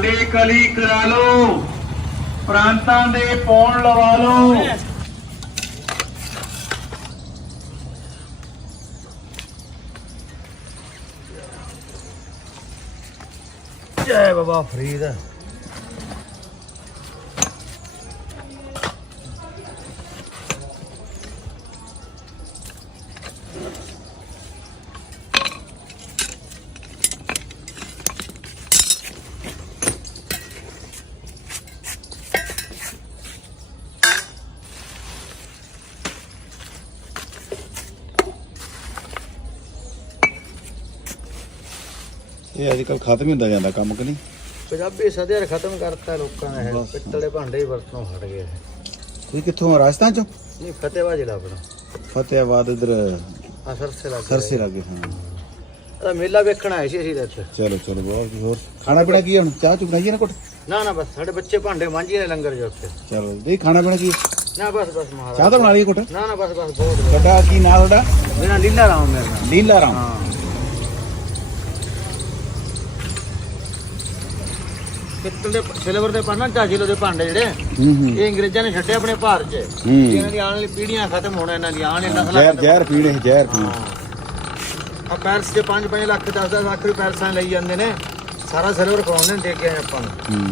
ਭਾਂਡੇ ਕਲੀ ਕਰਾ ਲਓ। ਪ੍ਰਾਂਤਾਂ ਦੇ ਪੌਣ ਲਵਾ ਲਓ। ਜੈ ਬਾਬਾ ਫਰੀਦ। ਇਹ ਅੱਜ ਕੱਲ ਖਤਮ ਹੀ ਹੁੰਦਾ ਜਾਂਦਾ ਕੰਮ ਕਿ ਨਹੀਂ? ਪੰਜਾਬੀ ਸਦਿਆਰ ਖਤਮ ਕਰਤਾ ਲੋਕਾਂ ਨੇ ਬਸ। ਪਿੱਤਲ ਦੇ ਭਾਂਡੇ ਹੀ ਵਰਤੋਂ ਹਟ ਗਏ ਤੁਸੀਂ ਕਿੱਥੋਂ ਆ ਰਾਜਸਥਾਨ ਚੋਂ? ਨਹੀਂ ਫਤਿਹਵਾ ਜਿਹੜਾ ਆਪਣਾ। ਫਤਿਆਬਾਦ ਇਧਰ ਆ ਸਰਸੇ ਲੱਗ। ਸਰਸੇ ਲੱਗੇ ਹਾਂ। ਇਹਦਾ ਮੇਲਾ ਵੇਖਣ ਆਏ ਸੀ ਅਸੀਂ ਤਾਂ ਇੱਥੇ। ਚਲੋ ਚਲੋ ਬਹੁਤ ਹੋਰ ਖਾਣਾ ਪੀਣਾ ਕੀ ਹੈ ਹੁਣ? ਚਾਹ ਚੁ ਬਣਾਈਏ ਨਾ ਕੁਟ ਨਾ ਨਾ ਬਸ ਸਾਡੇ ਬੱਚੇ ਭਾਂਡੇ ਮਾਂਜੀਏ ਨੇ ਲੰਗਰ ਜੋ ਉੱਥੇ। ਚਲੋ ਨਹੀਂ ਖਾਣਾ ਪੀਣਾ ਕੀ ਹੈ? ਨਾ ਬਸ ਬਸ ਮਹਾਰਾਜ। ਚਾਹ ਤਾਂ ਬਣਾ ਲਈਏ ਕੁਟ ਨਾ ਨਾ ਬਸ ਬਸ ਬਹੁਤ ਤੁਹਾਡਾ ਕੀ ਨਾਮ ਤੁਹਾਡਾ? ਮੇਰਾ ਲੀਲਾ ਰਾਮ ਮੇਰਾ। ਲੀਲਾ ਰਾਮ। ਹਾਂ। ਪਿੱਤਲ ਦੇ ਸਿਲਵਰ ਦੇ ਪਾਣਾ ਢਾਜੀਲੋ ਦੇ ਭਾਂਡੇ ਜਿਹੜੇ ਹੂੰ ਹੂੰ। ਇਹ ਅੰਗਰੇਜ਼ਾਂ ਨੇ ਛੱਡੇ ਆਪਣੇ ਭਾਰਤ 'ਚ। ਹੂੰ। ਇਹਨਾਂ ਦੀ ਆਉਣ ਵਾਲੀ ਪੀੜ੍ਹੀਆਂ ਖਤਮ ਹੋਣ ਇਹਨਾਂ ਦੀ ਆਉਣ ਵਾਲੀ ਨਸਲਾਂ ਜ਼ਹਿਰ ਜ਼ਹਿਰ ਪੀਣੇ ਜ਼ਹਿਰ ਪੀਣੇ। ਆ ਪੈਰਸ ਦੇ 5-5 ਲੱਖ 10-10 ਲੱਖ ਵੀ ਪੈਰਸਾਂ ਲਈ ਜਾਂਦੇ ਨੇ। ਸਾਰਾ ਸਿਲਵਰ ਕਰਾਉਂਦੇ ਨੇ ਦੇ ਕੇ ਆਏ ਆਪਾਂ ਨੂੰ। ਹੂੰ।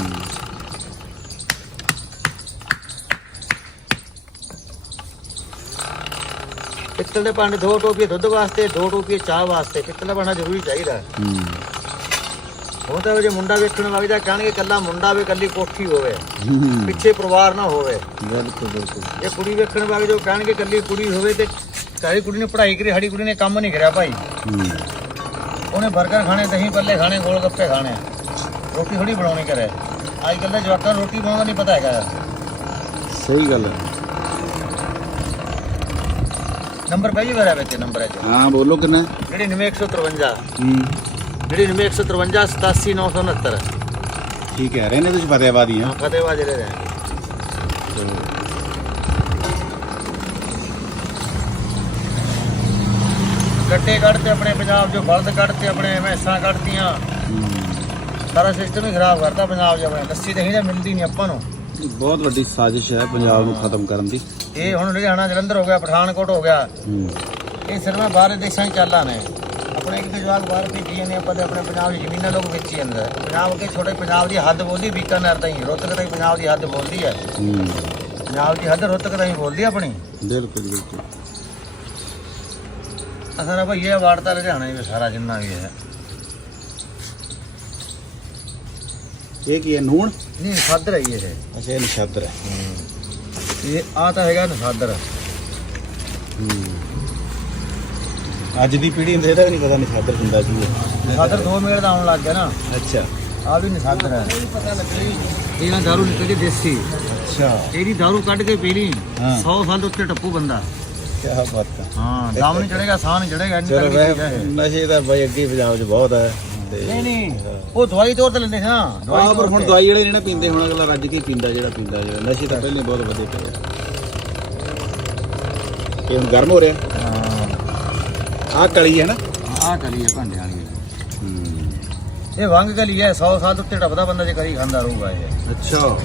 ਪਿੱਤਲ ਦੇ ਭਾਂਡੇ ਦੋ ਟੋਪੀਏ ਦੁੱਧ ਵਾਸਤੇ ਦੋ ਟੋਪੀਏ ਚਾਹ ਵਾਸਤੇ। ਪਿੱਤਲ ਦਾ ਭਾਂਡਾ ਜ਼ਰੂਰੀ ਚਾਹੀਦਾ। ਹੂੰ। ਹੁਣ ਤਾਂ ਜੇ ਮੁੰਡਾ ਵੇਖਣ ਵਗਦਾ ਕਹਿਣਗੇ ਕੱਲਾ ਮੁੰਡਾ ਹੋਵੇ ਕੱਲੀ ਕੋਠੀ ਹੋਵੇ। ਪਿੱਛੇ ਪਰਿਵਾਰ ਨਾ ਹੋਵੇ। ਬਿਲਕੁਲ ਬਿਲਕੁਲ। ਇਹ ਕੁੜੀ ਵੇਖਣ ਵਗ ਜੋ ਕਹਿਣਗੇ ਕੱਲੀ ਕੁੜੀ ਹੋਵੇ ਤੇ ਸਾਡੀ ਕੁੜੀ ਨੇ ਪੜ੍ਹਾਈ ਕਰੀ ਸਾਡੀ ਕੁੜੀ ਨੇ ਕੰਮ ਨਹੀਂ ਕਰਿਆ ਭਾਈ। ਉਹਨੇ 버ਗਰ ਖਾਣੇ ਦਹੀਂ ਪੱਲੇ ਖਾਣੇ ਗੋਲ ਗੱਪੇ ਖਾਣੇ। ਰੋਟੀ ਥੋੜੀ ਬਣਾਉਣੀ ਕਰੇ ਅੱਜ ਕੱਲ੍ਹ ਦੇ ਜਵਾਕਾਂ ਨੂੰ ਰੋਟੀ ਬਣਾਉਣਾ ਨਹੀਂ ਪਤਾ ਹੈਗਾ। ਸਹੀ ਗੱਲ ਹੈ। ਨੰਬਰ ਪਹਿਲੀ ਵਾਰ ਆ ਵਿੱਚ ਨੰਬਰ ਹੈ ਹਾਂ ਬੋਲੋ ਕਿੰਨਾ? ਜਿਹੜੀ 9153 ਹੂੰ। ਜਿਹੜੀ 9153 87969 ਠੀਕ ਹੈ ਰਹਿੰਦੇ ਤੁਸੀਂ ਫਤਿਆਬਾਦ ਹੀ ਆ? ਫਤਿਹਵਾ ਜਿਹੜੇ ਰਹੇ ਗੱਟੇ ਕੱਢਤੇ ਆਪਣੇ ਪੰਜਾਬ ਚੋਂ ਬਲਦ ਕੱਢਤੇ ਆਪਣੇ ਮੈਸਾਂ ਕੱਢਤੀਆਂ ਸਾਰਾ ਸਿਸਟਮ ਹੀ ਖਰਾਬ ਕਰਤਾ ਪੰਜਾਬ ਆਪਣੇ। ਲੱਸੀ ਦਹੀਂ ਤਾਂ ਮਿਲਦੀ ਨਹੀਂ ਆਪਾਂ ਨੂੰ। ਬਹੁਤ ਵੱਡੀ ਸਾਜ਼ਿਸ਼ ਹੈ ਪੰਜਾਬ ਨੂੰ ਖਤਮ ਕਰਨ ਦੀ। ਇਹ ਹੁਣ ਲੁਧਿਆਣਾ ਜਲੰਧਰ ਹੋ ਗਿਆ ਪਠਾਨਕੋਟ ਹੋ ਗਿਆ। ਹੂੰ। ਇਹ ਸਿਰਫ ਬਾਹਰ ਦੇਸ਼ਾਂ 'ਚ ਚੱਲਾਂ ਨੇ। ਆਪਣੇ ਕਿਤੇ ਜਵਾਕ ਬਾਹਰ ਭੇਜੀ ਜਾਂਦੇ ਆਪਾਂ ਤੇ ਆਪਣੇ ਪੰਜਾਬ ਦੀ ਜ਼ਮੀਨਾਂ ਲੋਕ ਵੇਚੀ ਜਾਂਦਾ ਹੈ। ਪੰਜਾਬ ਕੇ ਛੋਟੇ ਪੰਜਾਬ ਦੀ ਹੱਦ ਬੋਲਦੀ ਬੀਕਾਨੇਰ ਤਾਈਂ ਰੋਹਤਕ ਤਾਈਂ ਪੰਜਾਬ ਦੀ ਹੱਦ ਬੋਲਦੀ ਹੈ ਹੂੰ ਪੰਜਾਬ ਦੀ ਹੱਦ ਰੋਹਤਕ ਤਾਈਂ ਬੋਲਦੀ ਹੈ ਆਪਣੀ। ਬਿਲਕੁਲ ਬਿਲਕੁਲ। ਆਹ ਸਾਰਾ ਭਈਏ ਵਾਰਤਾ ਲੁਧਿਆਣਾ ਹੀ ਹੈ ਸਾਰਾ ਜਿੰਨਾ ਵੀ ਹੈ। ਇਹ ਕੀ ਹੈ ਨੂਣ? ਨਹੀਂ ਨਸਾਦਰ ਹੈ ਇਹ। ਅੱਛਾ ਇਹ ਨਸ਼ਾਦਰ ਹੈ। ਇਹ ਆ ਤਾਂ ਹੈਗਾ ਨਸਾਦਰ ਅੱਜ ਦੀ ਪੀੜ੍ਹੀ ਨੂੰ ਤਾਂ ਇਹਦਾ ਵੀ ਨਹੀਂ ਪਤਾ ਨਸ਼ਾਦਰ ਹੁੰਦਾ ਕੀ ਹੈ। ਨਸਾਦਰ ਦੋ ਮੇਲ ਦਾ ਆਉਣ ਲੱਗ ਗਿਆ ਨਾ। ਅੱਛਾ। ਆ ਵੀ ਨਸਾਦਰ ਹੈ। ਇਹਨਾਂ ਦਾਰੂ ਨਿਕਲ ਕੇ ਦੇਸੀ। ਅੱਛਾ। ਇਹਦੀ ਦਾਰੂ ਕੱਢ ਕੇ ਪੀ ਲਈ ਹਾਂ। 100 ਸਾਲ ਦੇ ਉੱਤੇ ਟੱਪੂ ਬੰਦਾ। ਕੀ ਬਾਤ ਹੈ। ਹਾਂ ਦਮ ਨਹੀਂ ਚੜੇਗਾ ਸਾਹ ਨਹੀਂ ਚੜੇਗਾ ਇੰਨੀ ਚਲੋ ਚੀਜ਼ ਹੈ ਇਹ। ਨਸ਼ੇ ਦਾ ਬਈ ਅੱਗੇ ਪੰਜਾਬ 'ਚ ਬਹੁਤ ਹੈ। ਤੇ ਨਹੀਂ ਨਹੀਂ ਉਹ ਦਵਾਈ ਤੌਰ ਤੇ ਲੈਂਦੇ ਸੀ ਨਾ ਆਹ ਪਰ ਹੁਣ। ਦਵਾਈ ਜਿਹੜੇ ਨੇ ਪੀਂਦੇ ਹੁਣ ਅਗਲਾ ਰੱਜ ਕੇ ਪੀਂਦਾ ਜਿਹੜਾ ਪੀਂਦਾ ਜਿਹੜਾ। ਨਸ਼ੇ ਤਾਂ ਪਹਿਲੇ ਬਹੁਤ ਵਧੇ ਪਏ। ਆ। ਇਹ ਹੁਣ ਗਰਮ ਹੋ ਰਿਹਾ। ਹਾਂ। ਆਹ ਕਲੀ ਹੈ ਨਾ? ਆਹ ਕਲੀ ਹੈ ਭਾਂਡੇ ਵਾਲੀ। ਇਹ ਵੰਗ ਕਲੀ ਹੈ 100 ਸਾਲ ਦੇ ਉੱਤੇ ਟੱਪਦਾ ਬੰਦਾ ਜੇ ਕਰੀ ਖਾਂਦਾ ਰਹੂਗਾ ਇਹ। ਅੱਛਾ।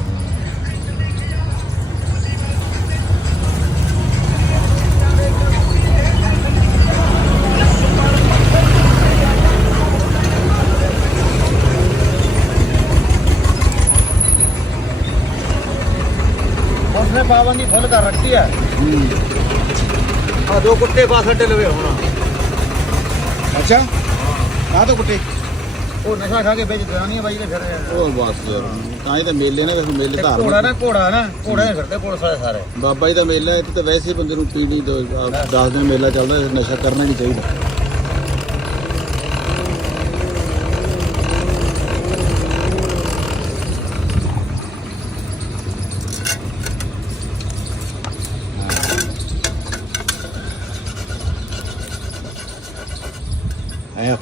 ਪਾਬੰਦੀ ਫੁੱਲ ਕਰ ਰੱਖੀ ਹੈ। ਆ ਦੋ ਕੁੱਤੇ ਪਾਸ ਅੱਡੇ ਲਵੇ ਹੋਣਾ। ਅੱਛਾ? ਆਹ ਤਾਂ ਕੁੱਟੇ ਉਹ ਨਸ਼ਾ ਖਾ ਕੇ ਵਿੱਚ ਦਰਾਨੀਆਂ ਬਾਈ ਦੇ ਫਿਰ ਉਹ ਬਸ ਤਾਂ ਹੀ ਤਾਂ ਮੇਲੇ ਨੇ ਫਿਰ ਮੇਲੇ ਘੋੜਾ ਧਾਰਮਿਕ ਨਾ ਘੋੜਾ ਨਾ ਘੋੜੇ ਦੇ ਫਿਰਦੇ ਪੁਲਿਸ ਵਾਲੇ ਸਾਰੇ। ਬਾਬਾ ਜੀ ਦਾ ਮੇਲਾ ਇੱਥੇ ਤਾਂ ਵੈਸੇ ਹੀ ਬੰਦੇ ਨੂੰ ਤੋਂ 10 ਦਿਨ ਮੇਲਾ ਚੱਲਦਾ ਨਸ਼ਾ ਕਰਨਾ ਨਹੀਂ ਚਾਹੀਦਾ।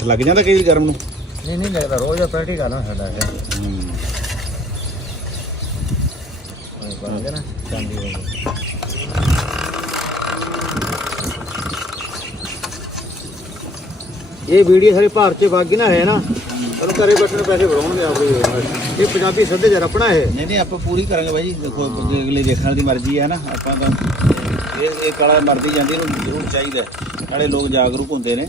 ਹੱਥ ਲੱਗ ਜਾਂਦਾ ਕਈ ਵਾਰੀ ਗਰਮ ਨੂੰ? ਨਹੀਂ ਨਹੀਂ ਲੱਗਦਾ ਰੋਜ਼ ਪ੍ਰੈਕਟਿਕਲ ਨਾ ਸਾਡਾ ਇਹ। ਉਹ ਬਣ ਗਿਆ ਨਾ ਚਾਂਦੀ ਵਾਂਗੂ। ਇਹ ਵੀਡੀਓ ਸਾਰੇ ਭਾਰਤ ਚ ਵਗ ਗਈ ਨਾ ਹੈ ਨਾ? ਚਲੋ ਘਰੇ ਬੈਠੇ ਨੂੰ ਪੈਸੇ ਬਣਾਉਣਗੇ ਆਪੇ ਇਹ ਪੰਜਾਬੀ ਸੱਭਿਆਚਾਰ ਆਪਣਾ ਹੈ ਨਹੀਂ ਨਹੀਂ ਆਪਾਂ ਪੂਰੀ ਕਰਾਂਗੇ ਬਾਈ ਦੇਖੋ ਅਗਲੇ ਦੇਖਣ ਵਾਲੀ ਮਰਜ਼ੀ ਹੈ ਨਾ ਆਪਾਂ ਤਾਂ ਇਹ ਇਹ ਕਲਾ ਮਰਦੀ ਜਾਂਦੀ ਇਹਨੂੰ ਜ਼ਰੂਰ ਚਾਹੀਦਾ ਹੈ। ਨਾਲੇ ਲੋਕ ਜਾਗਰੂਕ ਹੁੰਦੇ ਨੇ।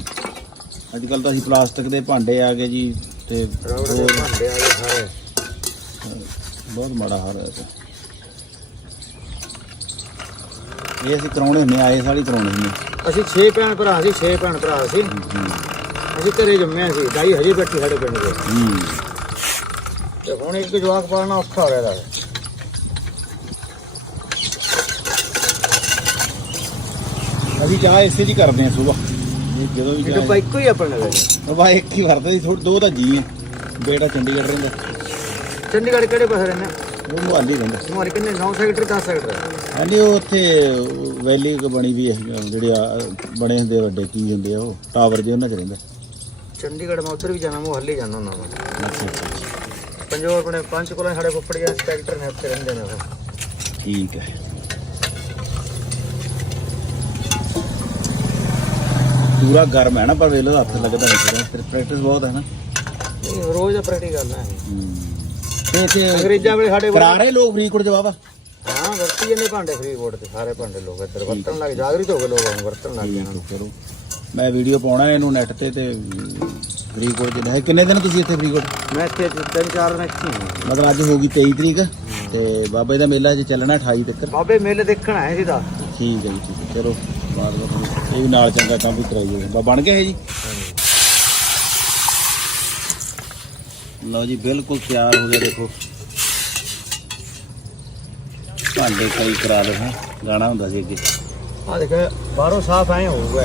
ਅੱਜ ਕੱਲ ਤਾਂ ਅਸੀਂ ਪਲਾਸਟਿਕ ਦੇ ਭਾਂਡੇ ਆ ਗਏ ਜੀ ਤੇ ਰਬੜ ਦੇ ਹੋਰ ਭਾਂਡੇ ਆ ਗਏ ਸਾਰੇ। ਬਹੁਤ ਮਾੜਾ ਹਾਲ ਹੈ ਤੇ। ਇਹ ਅਸੀਂ ਕਰਾਉਣੇ ਹੁੰਦੇ ਆਏ ਸਾਲ ਕਰਾਉਣੇ ਹੁੰਦੇ ਅਸੀਂ 6 ਭੈਣ ਭਰਾ ਸੀ 6 ਭੈਣ ਭਰਾ ਸੀ। ਅਸੀਂ ਘਰੇ ਜੰਮਿਆ ਸੀ ਦਾਈ ਹਜੇ ਬੈਠੀ ਸਾਡੇ ਪਿੰਡ ਦੇ। ਤੇ ਹੁਣ ਇੱਕ ਜਵਾਕ ਪਾਲਣਾ ਔਖਾ ਹੋ ਰਿਹਾ ਦਾ ਅਸੀਂ ਚਾਹ ਇਸੇ ਦੀ ਕਰਦੇ ਆ ਜਦੋਂ ਵੀ ਇੱਕੋ ਹੀ ਆਪਣੇ ਨਾਲ। ਬਾਬਾ ਇੱਕ ਹੀ ਵਰਤਦੇ ਸੀ ਥੋੜ੍ਹ- ਦੋ ਤਾਂ ਜੀ ਹੈ ਬੇਟਾ ਚੰਡੀਗੜ੍ਹ ਰਹਿੰਦਾ। ਚੰਡੀਗੜ੍ਹ ਕਿਹੜੇ ਪਾਸੇ ਰਹਿੰਦੇ? ਉਹ ਮੁਹਾਲੀ ਰਹਿੰਦਾ। ਤੁਹਾਡੇ ਕਿੰਨੇ 9 ਸੈਕਟਰ 10 ਸੈਕਟਰ ਹਾਂਜੀ ਉਹ ਉੱਥੇ ਵੈਲੀ ਇੱਕ ਬਣੀ ਵੀ ਹੈ ਜਿਹੜੇ ਆ ਬਣੇ ਹੁੰਦੇ ਆ ਵੱਡੇ ਕੀ ਹੁੰਦੇ ਆ ਉਹ ਟਾਵਰ ਜੇ ਉਹਨਾਂ 'ਚ ਰਹਿੰਦਾ। ਚੰਡੀਗੜ੍ਹ ਮੈਂ ਉੱਧਰ ਵੀ ਜਾਣਾ ਮੈਂ ਹੱਲੇ ਜਾਣਾ ਹੁੰਦਾ ਮੈਂ ਅੱਛਾ ਅੱਛਾ ਅੱਛਾ। ਪੰਜੋ ਆਪਣੇ ਪੰਜ ਕੋਲੋਂ ਸਾਡੇ ਫੁੱਫੜ ਜੀ ਸੈਕਟਰ ਨੇ ਉੱਥੇ ਰਹਿੰਦੇ ਨੇ ਉਹ। ਠੀਕ ਹੈ। ਪੂਰਾ ਗਰਮ ਹੈ ਨਾ ਪਰ ਵੇਲੇ ਦਾ ਹੱਥ ਲੱਗਦਾ ਨਹੀਂ ਫਿਰ ਫਿਰ ਪ੍ਰੈਕਟਿਸ ਬਹੁਤ ਹੈ ਨਾ। ਇਹ ਰੋਜ਼ ਦਾ ਪ੍ਰੈਕਟਿਕਲ ਹੈ। ਤੇ ਇੱਥੇ ਅੰਗਰੇਜ਼ਾਂ ਵੇਲੇ ਸਾਡੇ ਕਰਾ ਰਹੇ ਲੋਕ ਫਰੀਦਕੋਟ ਜਵਾਬ ਆ ਹਾਂ ਵਰਤੀ ਜਾਂਦੇ ਭਾਂਡੇ ਫਰੀ ਬੋਰਡ ਤੇ ਸਾਰੇ ਭਾਂਡੇ ਲੋਕ ਇੱਧਰ ਵਰਤਣ ਲੱਗ ਜਾਗਰਿਤ ਹੋ ਗਏ ਲੋਕ ਹੁਣ ਵਰਤਣ ਲੱਗ ਗਏ ਇਹਨਾਂ ਨੂੰ। ਚਲੋ ਮੈਂ ਵੀਡੀਓ ਪਾਉਣਾ ਇਹਨੂੰ ਨੈਟ ਤੇ ਤੇ ਫਰੀਦਕੋਟ ਚ ਹੈ ਕਿੰਨੇ ਦਿਨ ਤੁਸੀਂ ਇੱਥੇ ਫਰੀਦਕੋਟ? ਮੈਂ ਇੱਥੇ ਤਿੰਨ ਚਾਰ ਦਿਨ ਇੱਥੇ ਹੀ ਹਾਂ। ਮਤਲਬ ਅੱਜ ਹੋ ਗਈ 23 ਤਰੀਕ ਤੇ ਬਾਬੇ ਦਾ ਮੇਲਾ ਚੱਲਣਾ 28 ਤੱਕ। ਬਾਬੇ ਮੇਲੇ ਦੇਖਣ ਆਏ ਸੀ ਦਾ ਠੀਕ ਹੈ ਜੀ ਠੀਕ ਹੈ। ਚਲੋ ਬਾਅਦ ਵਿੱਚ ਇਹ ਵੀ ਨਾਲ ਚੰਗਾ ਕੰਮ ਵੀ ਕਰਾਈਏ। ਬਾ, ਬਣ ਗਿਆ ਹੈ ਜੀ? ਲਓ ਜੀ, ਬਿਲਕੁਲ ਤਿਆਰ ਹੋ ਗਿਆ, ਦੇਖੋ। ਭਾਂਡੇ ਕਈ ਕਰਾ ਲਏ ਗਾਣਾ ਹੁੰਦਾ ਸੀ ਅੱਗੇ। ਆ ਦੇਖ, ਬਾਹਰੋਂ ਸਾਫ਼ ਐ ਹੋਊਗਾ।